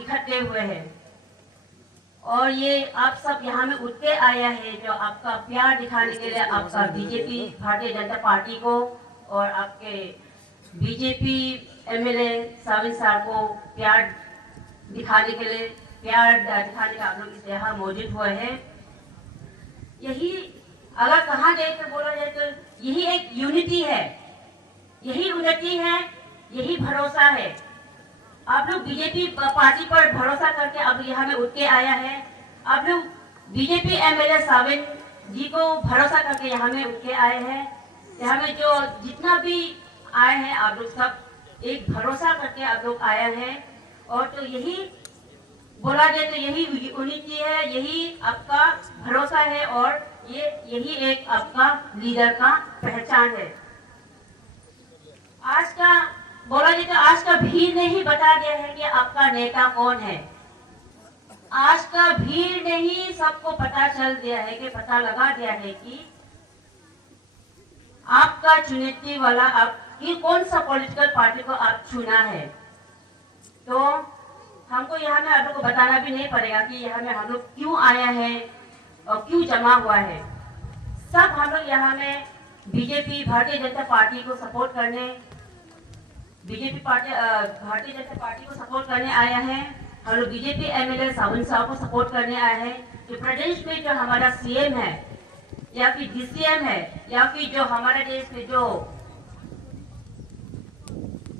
इकट्ठे हुए हैं और ये आप सब यहाँ में उठ के आया है जो आपका प्यार दिखाने के लिए आपका बीजेपी भारतीय जनता पार्टी को और आपके बीजेपी एमएलए साविन साहब को प्यार दिखाने के लिए आप लोग इस यहाँ मौजूद हुए हैं। यही अगर कहा जाए तो बोला जाए तो यही एक यूनिटी है, यही उन्नति है, यही भरोसा है। आप लोग बीजेपी पार्टी पर भरोसा करके अब यहाँ में उठ के आया है। आप लोग बीजेपी एमएलए साविन जी को भरोसा करके यहाँ में उठ के आए हैं। यहाँ में जो जितना भी आए हैं आप लोग सब एक भरोसा करके आप लोग आया है और तो यही बोला जाए तो यही यूनिटी है, यही आपका भरोसा है और यही एक आपका लीडर का पहचान है। आज का बोला जाए तो आज का भीड़ ने ही बता दिया है कि आपका नेता कौन है। आज का भीड़ ने ही सबको पता चल दिया है कि पता लगा दिया है कि आपका चुनौती वाला आपकी कौन सा पॉलिटिकल पार्टी को आप चुना है। तो हमको यहाँ में आप लोग को बताना भी नहीं पड़ेगा कि यहाँ में हम लोग क्यों आया है और क्यों जमा हुआ है। सब हम लोग यहाँ में बीजेपी भारतीय जनता पार्टी को सपोर्ट करने भारतीय जनता पार्टी को सपोर्ट करने आया है। हम लोग बीजेपी एमएलए साविन साहब को सपोर्ट करने आए हैं। जो प्रदेश में जो हमारा सीएम है या फिर डीसीएम है या फिर जो हमारे देश में जो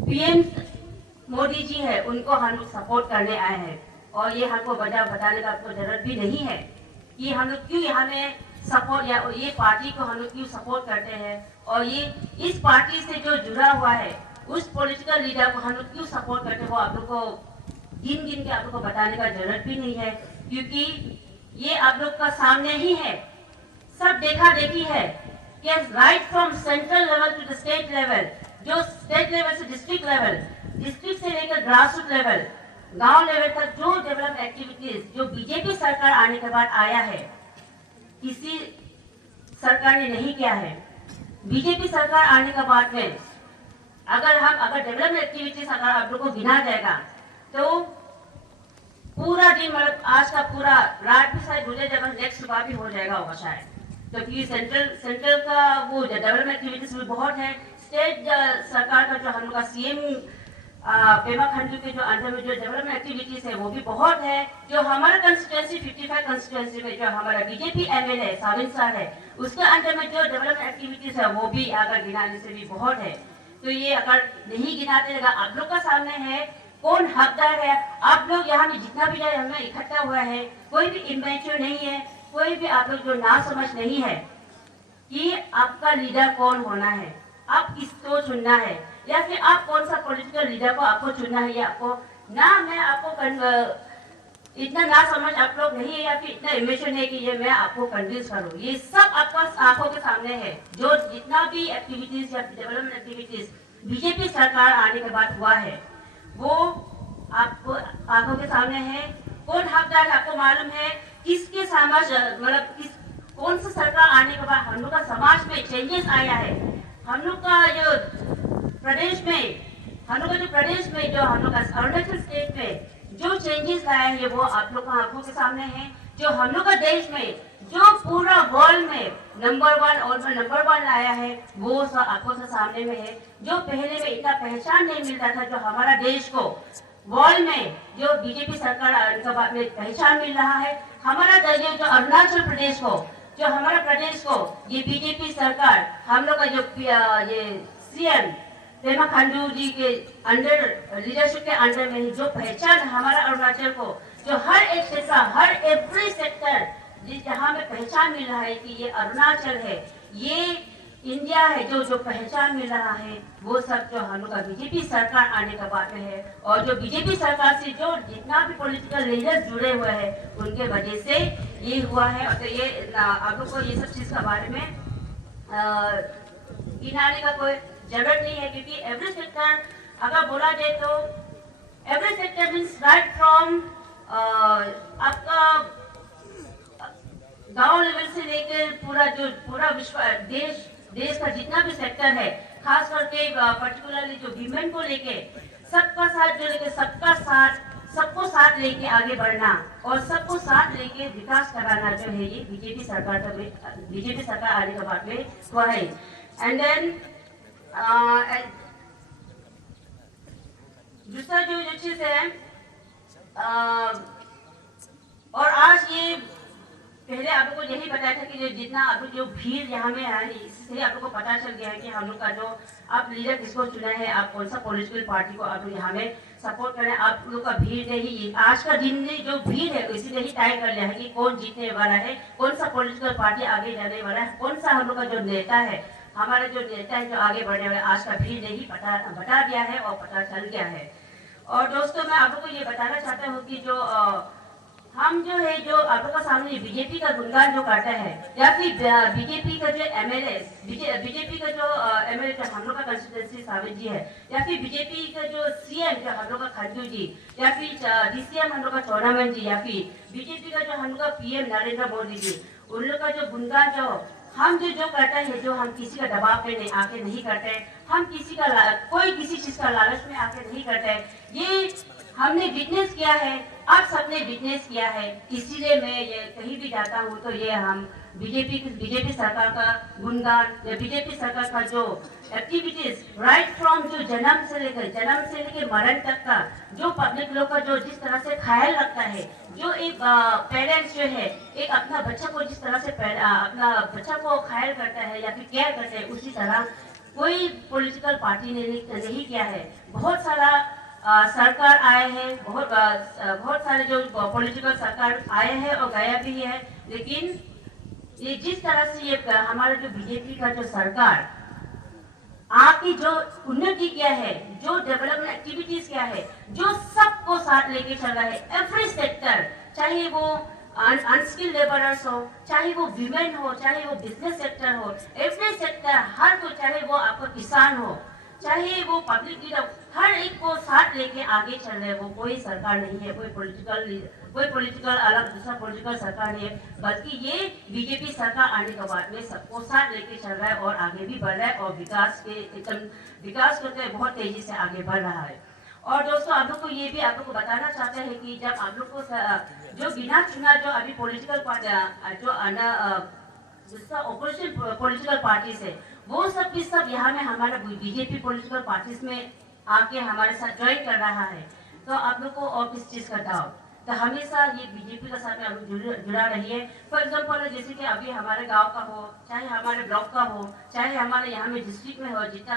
पीएम मोदी जी है उनको हम लोग सपोर्ट करने आए हैं। और ये हमको बताने का आपको जरूरत भी नहीं है कि हम लोग क्यों यहाँ में सपोर्ट या ये पार्टी को हम लोग क्यों सपोर्ट करते हैं और ये इस पार्टी से जो जुड़ा हुआ है उस पॉलिटिकल लीडर को हम लोग क्यों सपोर्ट करते हैं वो आप लोग को गिन के आप लोग को बताने का जरूरत भी नहीं है, क्योंकि ये आप लोग का सामने ही है। सब देखा देखी है कि right from central level to the state level, जो स्टेट लेवल से डिस्ट्रिक्ट लेवल, डिस्ट्रिक्ट से लेकर ग्रास रूट लेवल, गांव लेवल तक जो डेवलप एक्टिविटीज जो बीजेपी सरकार आने के बाद आया है किसी सरकार ने नहीं किया है। बीजेपी सरकार आने के बाद में अगर डेवलपमेंट एक्टिविटीज अगर आप लोग को गिना जाएगा तो पूरा दिन मतलब आज का पूरा रात भी शायद गुजर जाएगा, नेक्स्ट सुबह भी हो जाएगा होगा शायद, क्योंकि सेंट्रल का वो डेवलपमेंट एक्टिविटीज भी बहुत है। स्टेट सरकार का जो हम लोग का सीएम पेमा खांडू के जो अंडर में जो डेवलपमेंट एक्टिविटीज है वो भी बहुत है। जो हमारा कंस्टिट्यूएंसी 55 कंस्टिट्यूएंसी में जो हमारा बीजेपी एमएलए साविन साहब है उसके अंडर में जो डेवलपमेंट एक्टिविटीज है वो भी अगर गिनाने से भी बहुत है। तो ये अगर नहीं गिनाते लगा आप लोग का सामने है कौन हकदार है। आप लोग यहाँ में जितना भी हमें इकट्ठा हुआ है, कोई भी इमेच्योर नहीं है, कोई भी आप लोग जो ना समझ नहीं है कि आपका लीडर कौन होना है, आप किसको चुनना है, या फिर आप कौन सा पॉलिटिकल लीडर को आपको चुनना है। या आपको ना मैं आपको इतना ना समझ आप लोग नहीं है, या फिर इतना इमेच्योर है कि ये मैं आपको कन्विंस करूं। ये सब आपका आंखों के सामने है। जो जितना भी एक्टिविटीज या डेवलपमेंट एक्टिविटीज बीजेपी सरकार आने के बाद हुआ है, वो आपको आंखों के सामने है। कौन हकदार है आपको मालूम है। किसके समाज मतलब कौन सा सरकार आने के बाद हम लोग का समाज में चेंजेस आया है। हम लोग का जो प्रदेश में जो हम लोग का अरुणाचल स्टेट में जो चेंजेस लाया है वो आप लोग का आंखों के सामने है। जो हम लोग का देश में जो पूरा वर्ल्ड में नंबर 1 और नंबर 1 आया है वो सब आंखों के सामने में है। जो पहले में इतना पहचान नहीं मिलता था, जो हमारा देश को वर्ल्ड में जो बीजेपी सरकार के बाद में पहचान मिल रहा है। हमारा जो अरुणाचल प्रदेश को, जो हमारा प्रदेश को ये बीजेपी सरकार हम लोग का जो ये सीएम पेमा खांडू जी के अंडर लीडरशिप के अंडर में जो पहचान हमारा अरुणाचल को, जो हर एक क्षेत्र हर एवरी सेक्टर जहाँ में पहचान मिल रहा है कि ये अरुणाचल है, ये इंडिया है, जो पहचान मिल रहा है वो सब जो हम लोग का बीजेपी सरकार आने के बाद में है। और जो बीजेपी सरकार से जो जितना भी पॉलिटिकल लीडर्स जुड़े हुए हैं उनके वजह से ये हुआ है। और तो ये आप लोग को ये सब चीज के बारे में गिनाने का कोई जरूरत नहीं है, क्योंकि एवरी सेक्टर अगर बोला जाए तो every sector means right from आपका गांव लेवल से लेकर पूरा विश्व देश का जितना भी सेक्टर है, खास करके पर्टिकुलरली जो वीमेन को लेके सबका साथ जो लेके सबको साथ लेके आगे बढ़ना और सबको साथ लेके विकास कराना जो है ये बीजेपी सरकार आने के बाद में हुआ है। एंड देन दूसरा जो चीज है और आज ये पहले आप लोग को यही बताया था कि जितना आप लोग जो भीड़ यहाँ में है इससे आप लोग को पता चल गया है कि हम लोग का जो आप लीडर किसको चुना है, आप कौन सा पॉलिटिकल पार्टी को आप लोग यहाँ में सपोर्ट करें। आप लोग का भीड़ ने ही आज का दिन में जो भीड़ है इसी ने ही तय कर लिया है कि कौन जीतने वाला है, कौन सा पॉलिटिकल पार्टी आगे जाने वाला है, कौन सा हम लोग का जो नेता है, हमारा जो नेता है जो आगे बढ़ने वाला है। आज का भीड़ ने ही बता दिया है और पता चल गया है। और दोस्तों मैं आप लोग को ये बताना चाहता हूँ कि जो हम जो है जो आप लोग का सामने बीजेपी का गुणगान जो करता है, या फिर बीजेपी का जो एमएलए बीजेपी का जो एमएलए जो हम लोग का कंस्टिट्यूएंसी सावित जी है, या फिर बीजेपी का जो सीएम जो हम लोग का खंडू जी, या फिर डीसीएम हम लोग का चौनामन जी, या फिर बीजेपी का जो हम लोग का पीएम नरेंद्र मोदी जी, उन लोग का जो गुणगान जो हम जो करता है, जो हम किसी का दबाव पे आके नहीं करते, हम किसी का कोई किसी चीज का लालच में आके नहीं करते, ये हमने विटनेस किया है, आप सबने विटनेस किया है। इसीलिए मैं ये कहीं भी जाता हूँ तो ये हम बीजेपी सरकार का गुणगान या बीजेपी सरकार का जो एक्टिविटीज राइट फ्रॉम जो जन्म से लेकर मरण तक का जो पब्लिक लोग का जो जिस तरह से ख्याल रखता है, जो एक पेरेंट्स जो है एक अपना बच्चा को जिस तरह से अपना बच्चा को ख्याल करता है या फिर केयर करता है, उसी तरह कोई पॉलिटिकल पार्टी ने नहीं किया है। बहुत सारा सरकार आए हैं, बहुत सारे जो पॉलिटिकल सरकार आए हैं और गया भी है, लेकिन ये जिस तरह से ये हमारा जो बीजेपी का जो सरकार आके जो उन्नति किया है, जो डेवलपमेंट एक्टिविटीज किया है, जो सबको साथ लेके चल रहा है, एवरी सेक्टर, चाहे वो अनस्किल्ड लेबरर्स हो, चाहे वो वीमेन हो, चाहे वो बिजनेस सेक्टर हो, एवरी सेक्टर हर को, चाहे वो आपका किसान हो, चाहे वो पब्लिक लीडर, हर एक को साथ लेके आगे चल रहे हैं। वो कोई सरकार नहीं है, कोई पॉलिटिकल अलग दूसरा पॉलिटिकल सरकार नहीं है, बल्कि ये बीजेपी सरकार आने के बाद में सबको साथ लेके चल रहा है और आगे भी बढ़ रहा है और विकास करते हुए बहुत तेजी से आगे बढ़ रहा है। और दोस्तों आप लोग को ये भी आप लोग को बताना चाहते हैं कि जब आप लोग को जो बिना चुना जो अभी पॉलिटिकल जो ऑपोजिशन पॉलिटिकल पार्टी से वो सब भी सब यहाँ में हमारा बीजेपी पॉलिटिकल पार्टीज में आके हमारे साथ ज्वाइन कर रहा है, तो आप लोग को और किस चीज का डाउट, तो हमेशा ये बीजेपी के साथ में हम जुड़ा रहिए। फॉर एग्जाम्पल जैसे कि अभी हमारे गांव का हो, चाहे हमारे ब्लॉक का हो, चाहे हमारे यहाँ में डिस्ट्रिक्ट में हो, जितना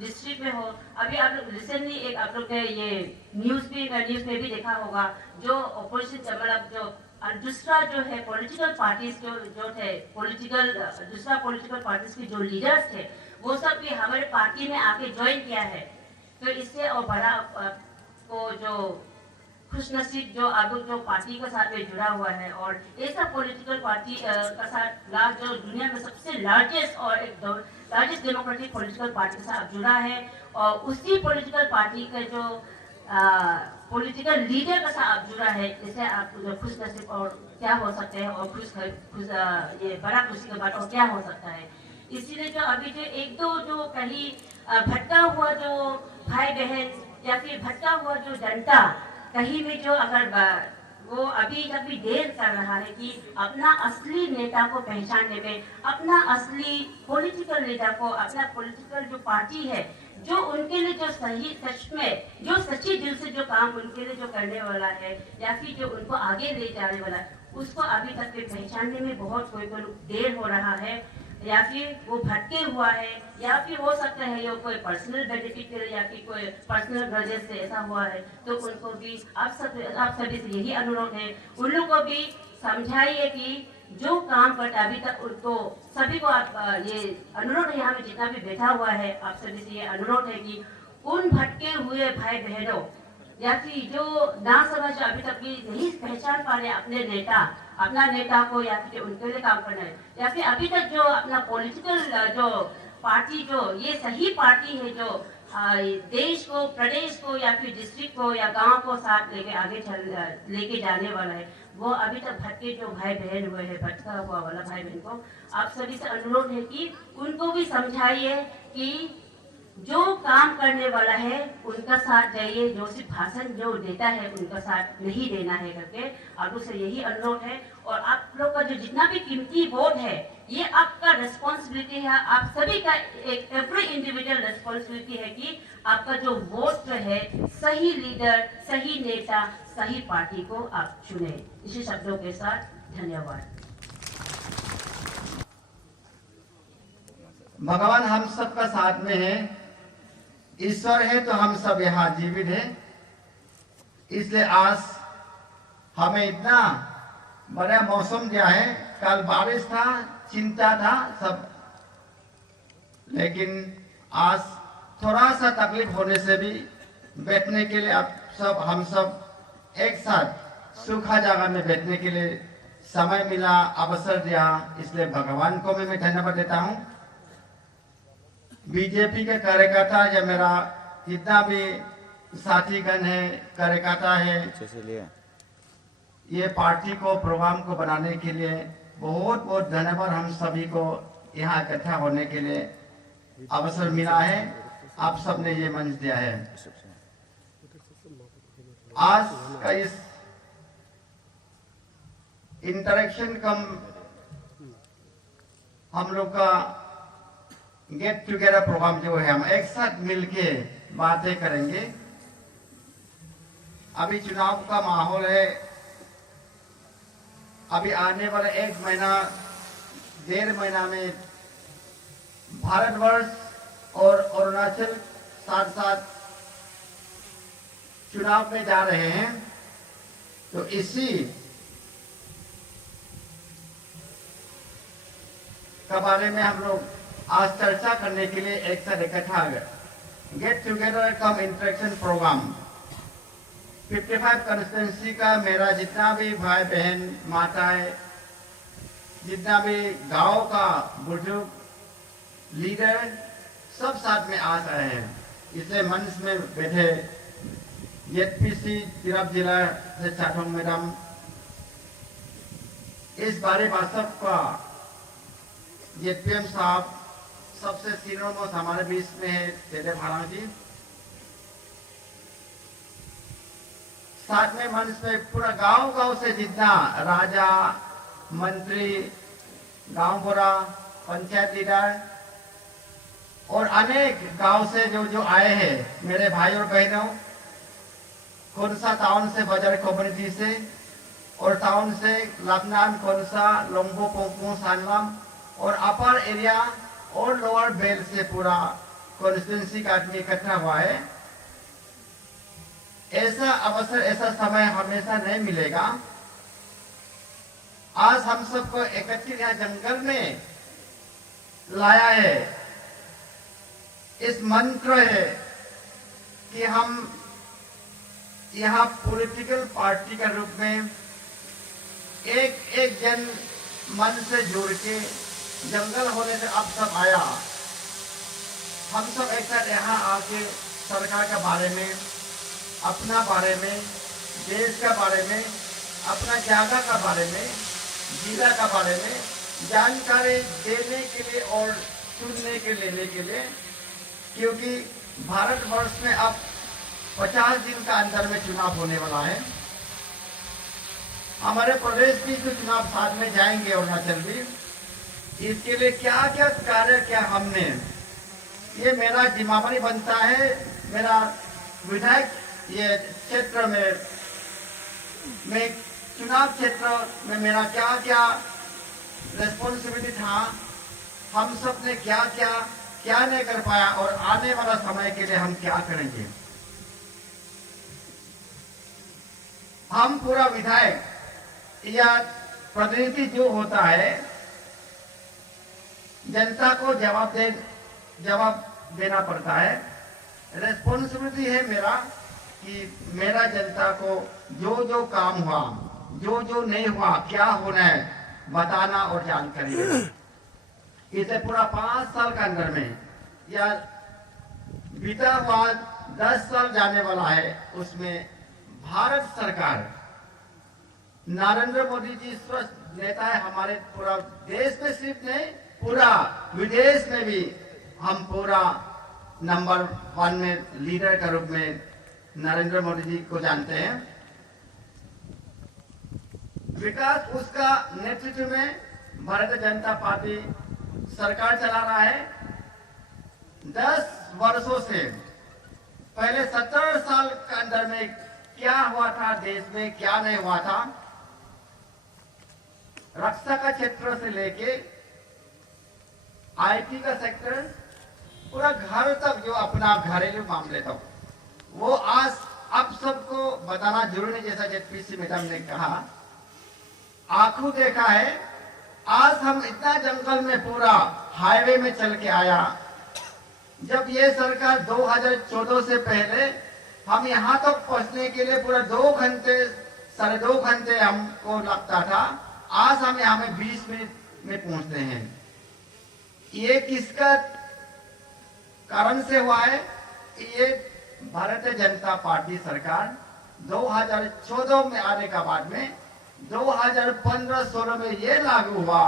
डिस्ट्रिक्ट में हो। अभी आप लोग रिसेंटली एक आप लोग ने ये न्यूज़ में भी देखा होगा, जो अपोजिशन मतलब जो दूसरा जो है पॉलिटिकल पार्टीज जो थे दूसरा पॉलिटिकल पार्टीज के जो लीडर्स थे, वो सब भी हमारे पार्टी में आके ज्वाइन किया है। तो इससे और बड़ा को जो खुशनसीब जो अब जो पार्टी के साथ में जुड़ा हुआ है, और ऐसा पॉलिटिकल पार्टी का साथ जो दुनिया में सबसे लार्जेस्ट डेमोक्रेटिक पॉलिटिकल पार्टी के साथ जुड़ा है, और उसी पॉलिटिकल पार्टी का जो पॉलिटिकल लीडर के साथ जुड़ा है, इससे आप जो खुशनसीब और क्या हो सकते हैं, और ये बड़ा खुशी की बात और क्या हो सकता है। इसीलिए जो अभी जो एक दो जो कहीं भटका हुआ जो भाई बहन या फिर भटका हुआ जो जनता कहीं में जो अगर वो अभी जब भी देर कर रहा है कि अपना असली नेता को पहचानने में, अपना असली पॉलिटिकल नेता को, अपना पॉलिटिकल जो पार्टी है जो उनके लिए जो सही सच में जो सच्चे दिल से जो काम उनके लिए जो करने वाला है, या फिर जो उनको आगे ले जाने वाला है, उसको अभी तक के पहचानने में बहुत कोई देर हो रहा है, या फिर वो भटके हुआ है, या फिर हो सकता है ये कोई पर्सनल बेनिफिट के लिए या फिर कोई पर्सनल वजह से ऐसा हुआ है। तो उनको भी आप सभी से यही अनुरोध है, उन लोगों को भी समझाइए कि जो काम करता अभी तक उनको सभी को आप ये अनुरोध है, यहाँ में जितना भी बैठा हुआ है आप सभी से ये अनुरोध है कि उन भटके हुए भाई बहनों या फिर जो ना समझ अभी तक भी नहीं पहचान पा रहे अपना नेता को, या फिर उनके लिए काम करना है, या फिर अभी तक जो अपना पॉलिटिकल जो पार्टी जो ये सही पार्टी है जो देश को, प्रदेश को या फिर डिस्ट्रिक्ट को या गांव को साथ लेके जाने वाला है, वो अभी तक भटके जो भाई बहन हुए हैं, भटका हुआ वाला भाई बहन को आप सभी से अनुरोध है कि उनको भी समझाइए कि जो काम करने वाला है उनका साथ जाइए, जो सिर्फ भाषण जो देता है उनका साथ नहीं देना है करके आप लोग से यही अनुरोध है। और आप लोग का जो जितना भी कीमती वोट है ये आपका रिस्पॉन्सिबिलिटी है, आप सभी का एक एवरी इंडिविजुअल रिस्पॉन्सिबिलिटी है कि आपका जो वोट है सही लीडर, सही नेता, सही पार्टी को आप चुने। इसी शब्दों के साथ धन्यवाद। भगवान हम सबका साथ में है, ईश्वर है तो हम सब यहाँ जीवित हैं। इसलिए आज हमें इतना बड़ा मौसम दिया है, कल बारिश था, चिंता था सब, लेकिन आज थोड़ा सा तकलीफ होने से भी बैठने के लिए हम सब एक साथ सूखा जगह में बैठने के लिए समय मिला, अवसर दिया, इसलिए भगवान को मैं धन्यवाद देता हूँ। बीजेपी के कार्यकर्ता या मेरा जितना भी साथीगण है, कार्यकर्ता है, ये पार्टी को, प्रोग्राम को बनाने के लिए बहुत बहुत धन्यवाद। हम सभी को यहाँ इकट्ठा होने के लिए अवसर मिला है, आप सबने ये मंच दिया है। आज का इस इंटरेक्शन कम हम लोग का गेट टुगेदर प्रोग्राम जो है, हम एक साथ मिलके बातें करेंगे। अभी चुनाव का माहौल है, अभी आने वाले 1 महीना 1.5 महीना में भारतवर्ष और अरुणाचल साथ साथ चुनाव में जा रहे हैं। तो इसी के बारे में हम लोग आज चर्चा करने के लिए एक साथ इकट्ठा गए। गेट टुगेदर कम इंटरेक्शन प्रोग्राम 55 कंस्टिट्यूंसी का मेरा जितना भी भाई बहन माताएं, जितना भी गांव का बुजुर्ग लीडर सब साथ में आ रहे हैं। इसलिए मंच में बैठे जेडपीसी तिरप जिला से चाटोंग मैडम, इस बारे में सबका जेडपीएम साहब सबसे सीनियर मोस्ट हमारे बीच में है तेरे भाड़ा जी, साथ में मंच पे पूरा गांव से जितना राजा, मंत्री, गांव बुरा, पंचायत लीडर और अनेक गांव से जो आए हैं मेरे भाई और बहनों खोनसा टाउन से बजर कम्युनिटी से और टाउन से लखनान, खोनसा, लोंगो, पोंगपोंग, सानलम और अपर एरिया और लोअर बेल से पूरा कॉन्स्टिट्यूंसी का आदमी इकट्ठा हुआ है। ऐसा अवसर, ऐसा समय हमेशा नहीं मिलेगा। आज हम सबको एकत्रित यहाँ जंगल में लाया है। इस मंत्र है कि हम यहाँ पॉलिटिकल पार्टी के रूप में एक एक जन मन से जोड़ के जंगल होने से अब सब आया। हम सब एक साथ यहाँ आके सरकार के बारे में, अपना बारे में, देश का बारे में, अपना जगह का बारे में, जिला का बारे में जानकारी देने के लिए और सुनने के लेने के लिए, क्योंकि भारतवर्ष में अब 50 दिन का अंदर में चुनाव होने वाला है। हमारे प्रदेश भी तो चुनाव साथ में जाएंगे, अरुणाचल भी। इसके लिए क्या क्या कार्य किया हमने, ये मेरा जिम्मेदारी बनता है। मेरा विधायक ये क्षेत्र में, मैं चुनाव क्षेत्र में मेरा क्या क्या रेस्पॉन्सिबिलिटी था, हम सब ने क्या क्या नहीं कर पाया और आने वाला समय के लिए हम क्या करेंगे। हम पूरा विधायक या प्रतिनिधि जो होता है, जनता को जवाब देना पड़ता है। रेस्पॉन्सिबिलिटी है मेरा कि मेरा जनता को जो जो काम हुआ, जो जो नहीं हुआ, क्या होना है बताना और जानकारी देना। इसे पूरा 5 साल के अंदर में या बीता हुआ 10 साल जाने वाला है, उसमें भारत सरकार, नरेंद्र मोदी जी स्वस्थ नेता है हमारे। पूरा देश में सिर्फ नहीं, पूरा विदेश में भी हम पूरा नंबर 1 में लीडर के रूप में नरेंद्र मोदी जी को जानते हैं। विकास उसका नेतृत्व में भारतीय जनता पार्टी सरकार चला रहा है। 10 वर्षों से पहले 70 साल के अंदर में क्या हुआ था देश में, क्या नहीं हुआ था, रक्षा का क्षेत्र से लेके आईटी का सेक्टर, पूरा घर तक, जो अपना घरेलू मामले तक, वो आज अब सबको बताना जरूरी नहीं। जैसा जेपीसी मैडम ने कहा, आंखों देखा है। आज हम इतना जंगल में पूरा हाईवे में चल के आया। जब ये सरकार 2014 से पहले हम यहाँ तक पहुंचने के लिए पूरा 2 घंटे, 2.5 घंटे हमको लगता था। आज हम यहाँ में 20 मिनट में पहुंचते हैं। ये किसका कारण से हुआ है? ये भारतीय जनता पार्टी सरकार 2014 में आने के बाद में 2015-16 में ये लागू हुआ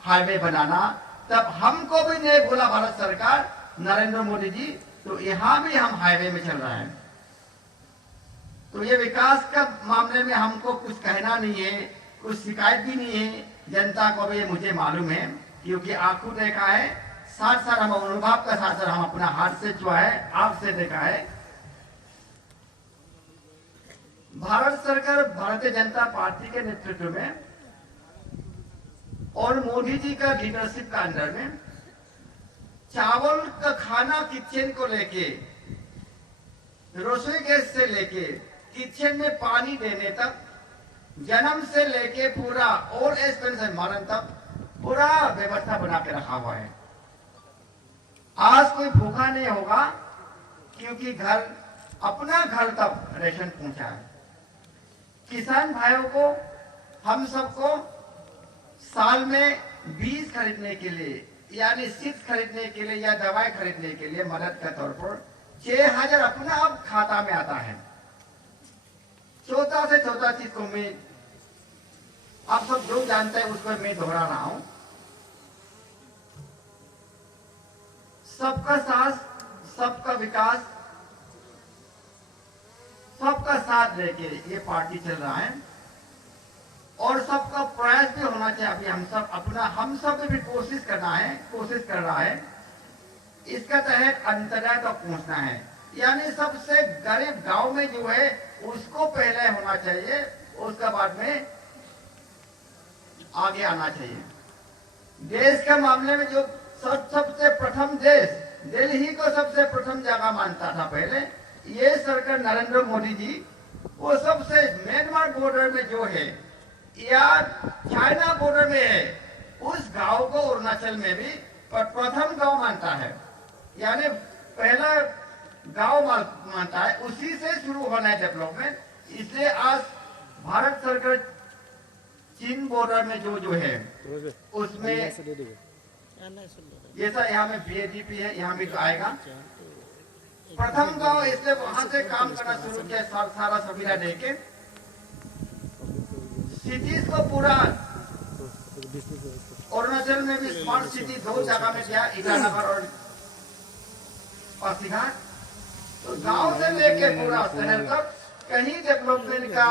हाईवे बनाना। तब हमको भी नहीं बोला भारत सरकार, नरेंद्र मोदी जी, तो यहाँ भी हम हाईवे में चल रहे हैं। तो ये विकास का मामले में हमको कुछ कहना नहीं है, कुछ शिकायत भी नहीं है। जनता को भी मुझे मालूम है, क्योंकि आंखों देखा है, साथ साथ हम अनुभव का साथ साथ हम अपना हाथ से छुआ है, आंख से देखा है। भारत सरकार भारतीय जनता पार्टी के नेतृत्व में और मोदी जी का लीडरशिप का अंदर में चावल का खाना किचन को लेके, रसोई गैस से लेके किचन में पानी देने तक, जन्म से लेके पूरा ओल्ड एज पेंशन मरण तक पूरा व्यवस्था बना के रखा हुआ है। आज कोई भूखा नहीं होगा, क्योंकि घर, अपना घर तक राशन पहुंचा है। किसान भाइयों को, हम सबको साल में बीज खरीदने के लिए, यानी सीड्स खरीदने के लिए या दवाई खरीदने के लिए मदद के तौर पर 6,000 अपना अब खाता में आता है। छोटा से छोटा चीज को मैं, आप सब जो जानते हैं उसको मैं दोहरा रहा हूं। सबका साथ, सबका विकास, सबका साथ लेके ये पार्टी चल रहा है और सबका प्रयास भी होना चाहिए। अभी हम सब अपना, हम सब भी कोशिश करना है, कोशिश कर रहा है। इसका तहत अंतर्राय तक पहुंचना है, यानी सबसे गरीब गांव में जो है उसको पहले होना चाहिए, उसके बाद में आगे आना चाहिए। देश के मामले में जो सबसे प्रथम देश दिल्ली को सबसे प्रथम जगह मानता था पहले, ये सरकार नरेंद्र मोदी जी वो सबसे म्यांमार बॉर्डर में जो है या चाइना बॉर्डर में है, उस गांव को अरुणाचल में भी प्रथम गांव मानता है, यानी पहला गांव मानता है। उसी से शुरू होना है डेवलपमेंट। इसलिए आज भारत सरकार चीन बॉर्डर में जो है उसमें जैसा यहाँ में BADP है, यहाँ भी तो आएगा प्रथम गांव, इसलिए वहां से काम करना शुरू किया, सारा सुविधा देके सिटीज को पूरा। अरुणाचल में भी स्मार्ट सिटी 2 जगह में किया, ईटानगर और पासीघाट। तो गांव से लेके पूरा शहर तक कहीं डेवलपमेंट का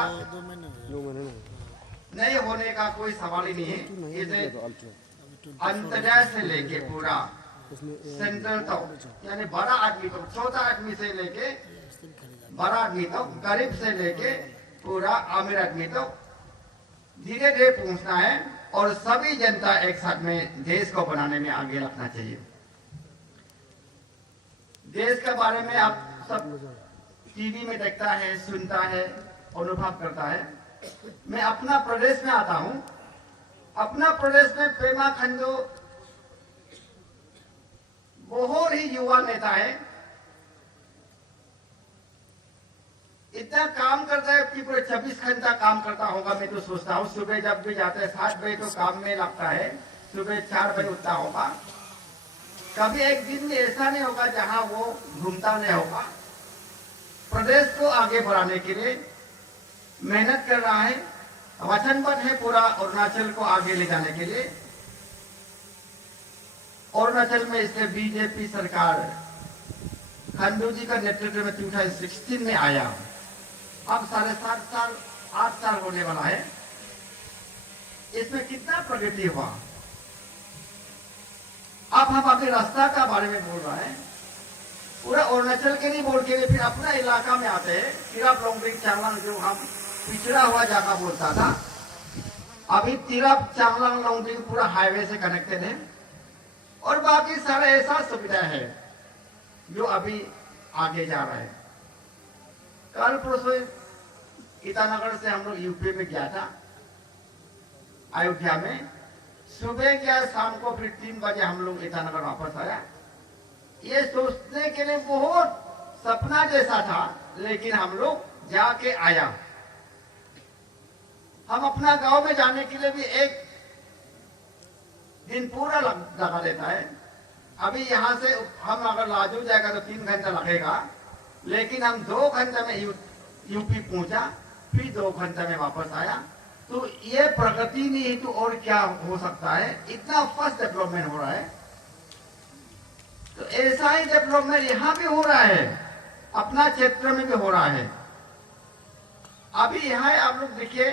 नहीं होने का कोई सवाल ही नहीं है। इसे अंतर्राज्य से लेके पूरा सेंट्रल तक, यानी बड़ा आदमी तक, छोटा आदमी से लेके बड़ा आदमी तक, गरीब से लेके पूरा अमीर आदमी तक धीरे धीरे पहुंचना है और सभी जनता एक साथ में देश को बनाने में आगे रखना चाहिए। देश के बारे में आप सब टीवी में देखता है, सुनता है, अनुभव करता है। मैं अपना प्रदेश में आता हूं। अपना प्रदेश में पेमा खांडू बहुत ही युवा नेता है, इतना काम करता है कि पूरे 24 घंटा काम करता होगा। मैं तो सोचता हूँ सुबह जब भी जाता है 7 बजे तो काम में लगता है, सुबह 4 बजे उठता होगा। कभी एक दिन भी ऐसा नहीं होगा जहां वो घूमता नहीं होगा। प्रदेश को आगे बढ़ाने के लिए मेहनत कर रहा है, वचनबद्ध है पूरा अरुणाचल को आगे ले जाने के लिए। अरुणाचल में इसलिए BJP सरकार खांडू जी का नेतृत्व में 2016 में आया। अब 7.5 साल 8 साल होने वाला है। इसमें कितना प्रगति हुआ। अब हम अभी रास्ता का बारे में बोल रहे हैं, पूरा अरुणाचल के नहीं बोल के फिर अपना इलाका में आते हैं। तिरप लोंगडिंग चांगलांग जो हम पिछड़ा हुआ जगह बोलता था, अभी तिरप चांगलांग लोंगडिंग पूरा हाईवे से कनेक्टेड है और बाकी सारे ऐसा सुविधा है जो अभी आगे जा रहा है। कल परसों ईटानगर से हम लोग यूपी में गया था, अयोध्या में। सुबह गया, शाम को फिर 3 बजे हम लोग ईटानगर वापस आया। ये सोचने के लिए बहुत सपना जैसा था, लेकिन हम लोग जाके आया। हम अपना गांव में जाने के लिए भी एक दिन पूरा लगा देता है। अभी यहाँ से हम अगर लाजू जाएगा तो 3 घंटा लगेगा, लेकिन हम 2 घंटे में यूपी पहुंचा, फिर 2 घंटे में वापस आया। तो ये प्रगति नहीं तो और क्या हो सकता है। इतना फास्ट डेवलपमेंट हो रहा है। तो ऐसा ही डेवलपमेंट यहाँ भी हो रहा है, अपना क्षेत्र में भी हो रहा है। अभी यहाँ आप लोग देखिए,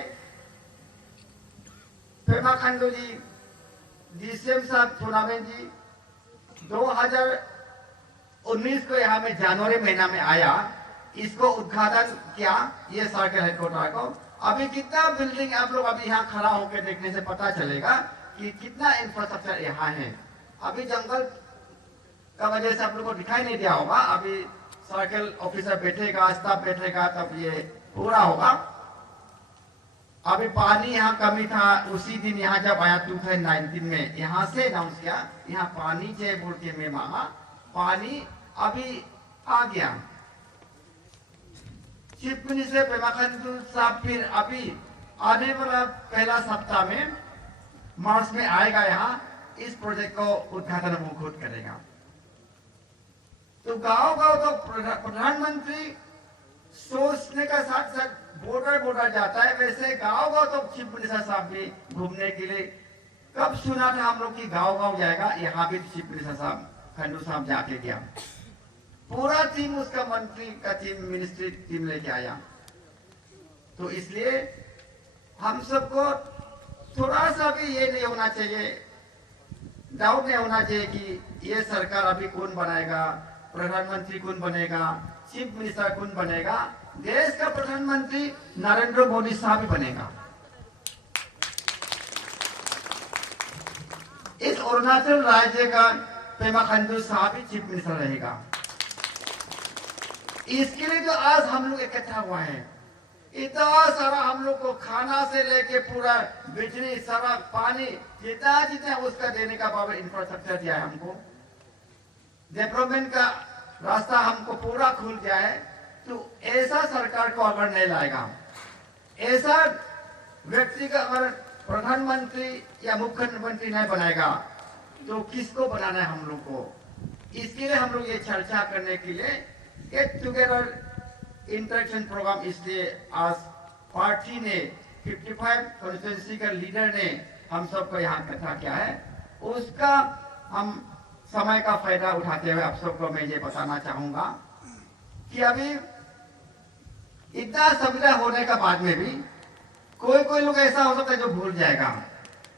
पेमा खांडू जी, DCM साहब टूर्नामेंट जी 2019 को यहाँ में जनवरी महीना में आया, इसको उद्घाटन किया, ये सर्कल हेडक्वार्टर को। अभी कितना बिल्डिंग आप लोग अभी यहाँ खड़ा होकर देखने से पता चलेगा कि कितना इंफ्रास्ट्रक्चर यहाँ है। अभी जंगल का वजह से आप लोग को दिखाई नहीं दिया होगा। अभी सर्कल ऑफिसर बैठेगा, स्टाफ बैठेगा, तब ये पूरा होगा। अभी पानी यहाँ कमी था, उसी दिन यहाँ जब आया 2019 में यहाँ से अनाउंस किया, यहाँ पानी चाहिए बोल के मैं मांगा, पानी अभी आ गया। चीफ मिनिस्टर पेमा खांडू साहब फिर अभी आने वाला पहला सप्ताह में मार्च में आएगा, यहाँ इस प्रोजेक्ट को उद्घाटन वो खुद करेगा। तो गांव गांव तो प्रधानमंत्री सोचने का साथ साथ बॉर्डर जाता है, वैसे गांव गांव तो चीफ मिनिस्टर साहब भी घूमने के लिए। कब सुना था हम लोग कि गांव गांव जाएगा, यहाँ भी चीफ मिनिस्टर साहब खांडू साहब जाके गया। पूरा टीम, उसका मंत्री का टीम, मिनिस्ट्री टीम लेके आया। तो इसलिए हम सबको थोड़ा सा भी ये नहीं होना चाहिए, डाउट नहीं होना चाहिए कि ये सरकार अभी कौन बनाएगा, प्रधानमंत्री कौन बनेगा, चीफ मिनिस्टर कौन बनेगा। देश का प्रधानमंत्री नरेंद्र मोदी साहब ही बनेगा। इस अरुणाचल राज्य का पेमा खांडू साहब ही चीफ मिनिस्टर रहेगा। इसके लिए तो आज हम लोग इकट्ठा हुआ है। इतना सारा हम लोग को खाना से लेके पूरा बिजली, सड़क, पानी जितना जितना उसका देने का बाबा इंफ्रास्ट्रक्चर दिया है हमको, डेवलपमेंट का रास्ता हमको पूरा खुल गया है। तो ऐसा सरकार को अगर नहीं लाएगा, ऐसा व्यक्ति का अगर प्रधानमंत्री या मुख्यमंत्री नहीं बनाएगा तो किसको बनाना है हम लोग को? इसके लिए हम लोग ये चर्चा करने के लिए गेट टुगेदर इंटरेक्शन प्रोग्राम, इसलिए आज पार्टी ने 55 कॉन्स्टिट्यूंसी का लीडर ने हम सबको यहाँ इकट्ठा किया है। उसका हम समय का फायदा उठाते हुए आप सबको मैं ये बताना चाहूंगा कि अभी इतना सुविधा होने का बाद में भी कोई लोग ऐसा हो सकता है जो भूल जाएगा,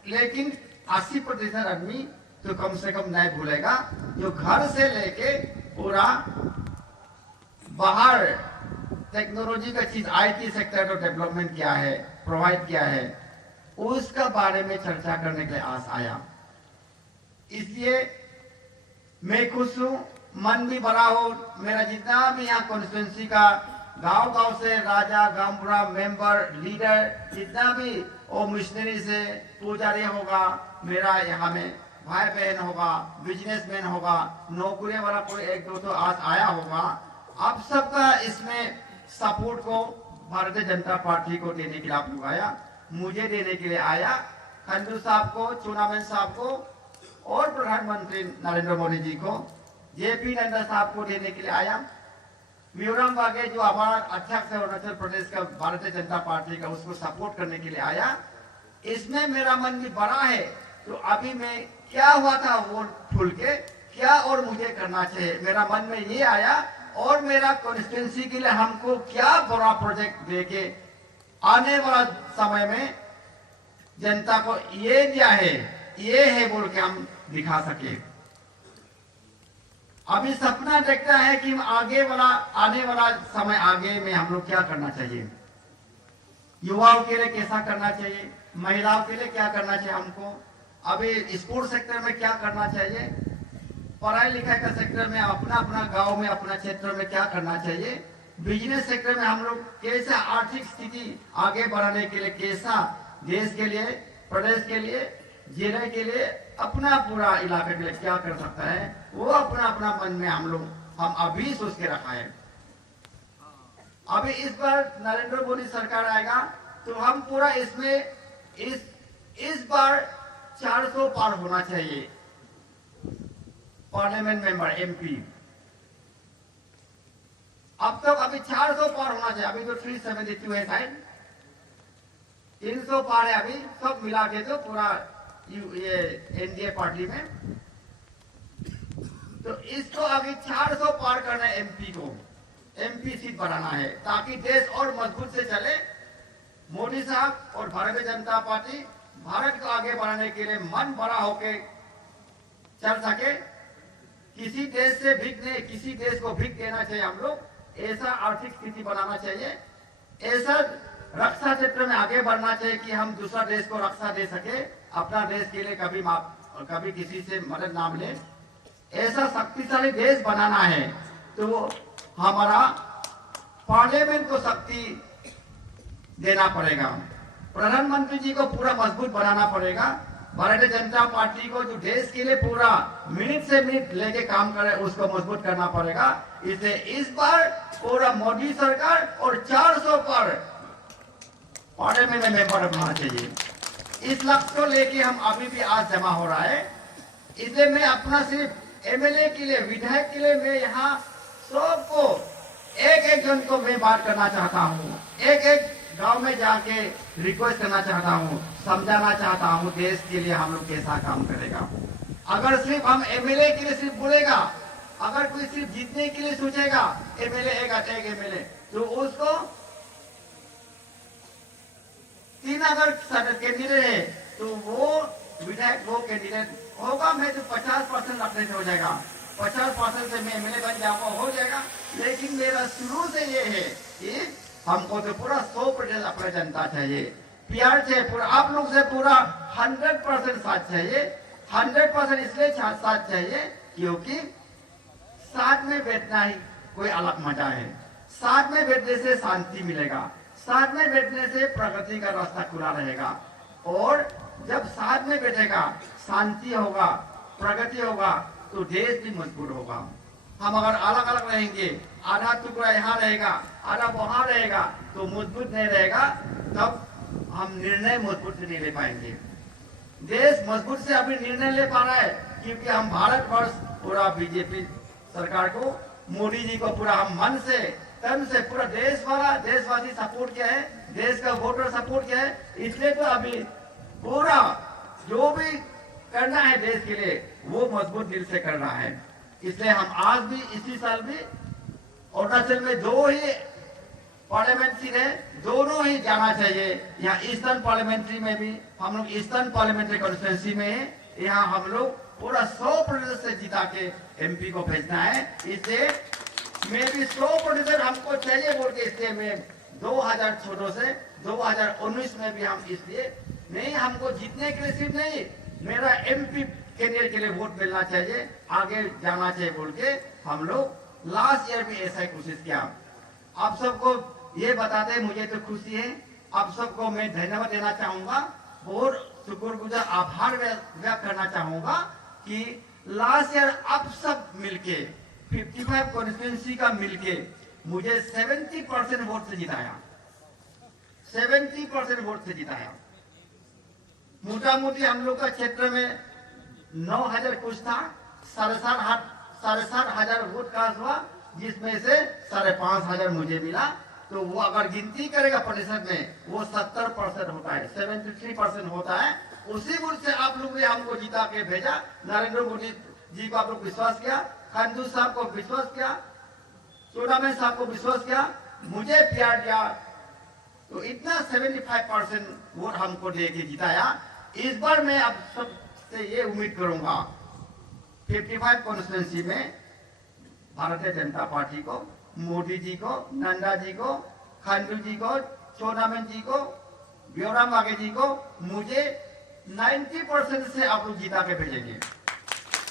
लेकिन 80% आदमी तो कम से कम नहीं भूलेगा। जो घर से लेके पूरा बाहर टेक्नोलॉजी का चीज, आईटी सेक्टर को डेवलपमेंट किया है, प्रोवाइड किया है, उसका बारे में चर्चा करने के लिए आज आया। इसलिए मैं खुश हूं, मन भी बड़ा हो। मेरा जितना भी यहाँ कॉन्स्टिट्यूंसी का गांव से राजा, गांवबुढ़ा, मेंबर, लीडर, जितना भी वो मिशनरी से पुजारी होगा, मेरा यहाँ में भाई बहन होगा, बिजनेसमैन होगा, नौकरी वाला कोई एक दो तो आज आया होगा। आप सबका इसमें सपोर्ट को भारतीय जनता पार्टी को देने के लिए आप लोग आया, मुझे देने के लिए आया, खांडू साहब को, चुनामेन साहब को और प्रधानमंत्री नरेंद्र मोदी जी को, जेपी नड्डा साहब को देने के लिए आया। विवरम वागे जो हमारा अध्यक्ष है अरुणाचल प्रदेश का भारतीय जनता पार्टी का, उसको सपोर्ट करने के लिए आया। इसमें मेरा मन भी बड़ा है। तो अभी मैं क्या हुआ था वो भूल के क्या और मुझे करना चाहिए, मेरा मन में ये आया और मेरा कॉन्स्टिट्यूंसी के लिए हमको क्या बड़ा प्रोजेक्ट देके आने वाला समय में जनता को ये दिया है, ये है बोल के हम दिखा सके। अभी सपना देखता है कि आगे वाला आने वाला समय आगे में हम लोग क्या करना चाहिए, युवाओं के लिए कैसा करना चाहिए, महिलाओं के लिए क्या करना चाहिए, हमको अभी स्पोर्ट्स सेक्टर में क्या करना चाहिए, पढ़ाई लिखाई का सेक्टर में अपना अपना गांव में अपना क्षेत्र में क्या करना चाहिए, बिजनेस सेक्टर में हम लोग कैसा आर्थिक स्थिति आगे बढ़ाने के लिए, कैसा देश के लिए, प्रदेश के लिए, जिले के लिए, अपना पूरा इलाके के लिए क्या कर सकता है, वो अपना अपना मन में हम अभी सोच के रखा है। अभी इस बार नरेंद्र मोदी सरकार आएगा तो हम पूरा इसमें इस बार 400 पार होना चाहिए पार्लियामेंट मेंबर, एमपी। अब तक अभी 400 पार होना चाहिए। अभी तो 372 है शायद, 300 पार है अभी सब मिला के, तो पूरा ये एनडीए पार्टी में। तो इसको अभी 400 पार करना है, एमपी को, एमपी सीट बढ़ाना है ताकि देश और मजबूत से चले। मोदी साहब और भारतीय जनता पार्टी भारत को आगे बढ़ाने के लिए मन बड़ा होके चल सके। किसी देश से भीख नहीं, किसी देश को भीख देना चाहिए हम लोग, ऐसा आर्थिक स्थिति बनाना चाहिए, ऐसा रक्षा क्षेत्र में आगे बढ़ना चाहिए कि हम दूसरा देश को रक्षा दे सके, अपना देश के लिए कभी किसी से मदद ना मिले, ऐसा शक्तिशाली देश बनाना है। तो हमारा पार्लियामेंट को शक्ति देना पड़ेगा, प्रधानमंत्री जी को पूरा मजबूत बनाना पड़ेगा, भारतीय जनता पार्टी को जो देश के लिए पूरा मिनट से मिनट लेके काम करे उसको मजबूत करना पड़ेगा। इसलिए इस बार पूरा मोदी सरकार और 400 पर पार्लियामेंट में मेंबर बनना चाहिए। इस लक्ष्य को लेके हम अभी भी आज जमा हो रहा है। इसलिए मैं अपना सिर्फ एमएलए के लिए, विधायक के लिए मैं यहाँ सबको एक जन को मैं बात करना चाहता हूँ, एक गांव में जाके रिक्वेस्ट करना चाहता हूँ, समझाना चाहता हूँ देश के लिए हम लोग कैसा काम करेगा। अगर सिर्फ हम एमएलए के लिए सिर्फ बोलेगा, अगर कोई सिर्फ जीतने के लिए सोचेगा एमएलए एक एमएलए, तो उसको 3 अगर कैंडिडेट है तो वो विधायक वो कैंडिडेट होगा, मैं तो 50% रखने से हो जाएगा। 50% से मैं एमएलए बन जाऊंगा, हो जाएगा। लेकिन मेरा शुरू से ये है कि हमको तो पूरा 100% अपना जनता चाहिए, प्यार चाहिए, पूरा आप लोग से पूरा 100% साथ चाहिए। 100% इसलिए साथ चाहिए क्योंकि साथ में बैठना ही कोई अलग मजा है। साथ में बैठने से शांति मिलेगा, साथ में बैठने से प्रगति का रास्ता खुला रहेगा। और जब साथ में बैठेगा, शांति होगा, प्रगति होगा, तो देश भी मजबूत होगा। हम अगर अलग अलग रहेंगे, आधा टुकड़ा यहाँ रहेगा, आधा वहां रहेगा, तो मजबूत नहीं रहेगा, तब हम निर्णय मजबूत से नहीं ले पाएंगे। देश मजबूत से अभी निर्णय ले पा रहा है क्योंकि हम भारतवर्ष पूरा बीजेपी सरकार को, मोदी जी को पूरा हम मन से तन से पूरा देशवासी सपोर्ट किया है, देश का वोटर सपोर्ट किया है। इसलिए तो अभी पूरा जो भी करना है देश के लिए वो मजबूत दिल से कर रहा है। इसलिए हम आज भी इसी साल भी अरुणाचल में 2 ही पार्लियामेंट सीट है, दोनों ही जाना चाहिए। यहाँ ईस्टर्न पार्लियामेंट्री में भी हम लोग ईस्टर्न पार्लियामेंट्री कॉन्स्टिट्यूंसी में है, यहाँ हम लोग पूरा 100% से जिता के एमपी को भेजना है। इसलिए मैं भी 100% हमको चाहिए बोल के, इसलिए मैं 2014 से 2019 में भी हम इसलिए नहीं, हमको जीतने के लिए सिर्फ नहीं, मेरा एमपी कैंडिडेट के लिए वोट मिलना चाहिए, आगे जाना चाहिए बोल के हम लोग लास्ट ईयर भी ऐसा ही कोशिश किया। आप सबको ये बताते मुझे तो खुशी है, आप सबको मैं धन्यवाद देना चाहूंगा और शुक्रगुजार आभार व्यक्त करना चाहूंगा कि लास्ट ईयर आप सब मिलके 55 कॉन्स्टिट्यूंसी का मिलके मुझे 70% वोट से जिताया, 70% वोट से जिताया। मोटा मोटी हम लोग का क्षेत्र में 9,000 कुछ था, 7,500 वोट कास्ट हुआ, जिसमें से 5,500 मुझे मिला। तो वो अगर गिनती करेगा प्रतिशत में वो 70% होता है, 73% होता है। उसी वोट से आप लोग ने हमको जिता के भेजा, नरेंद्र मोदी जी को आप लोग विश्वास किया, खंडू साहब को विश्वास किया, चोडामेन साहब को विश्वास किया, मुझे प्यार दिया, तो इतना 75% वोट हमको दे के जिताया। इस बार मैं अब सबसे ये उम्मीद करूंगा 55 कॉन्स्टिट्यूंसी में भारतीय जनता पार्टी को, मोदी जी को, नंदा जी को, खंडू जी को, चोडामेन जी को, ब्योराम वाघे जी को, मुझे 90% से आप लोग जिता के भेजेंगे।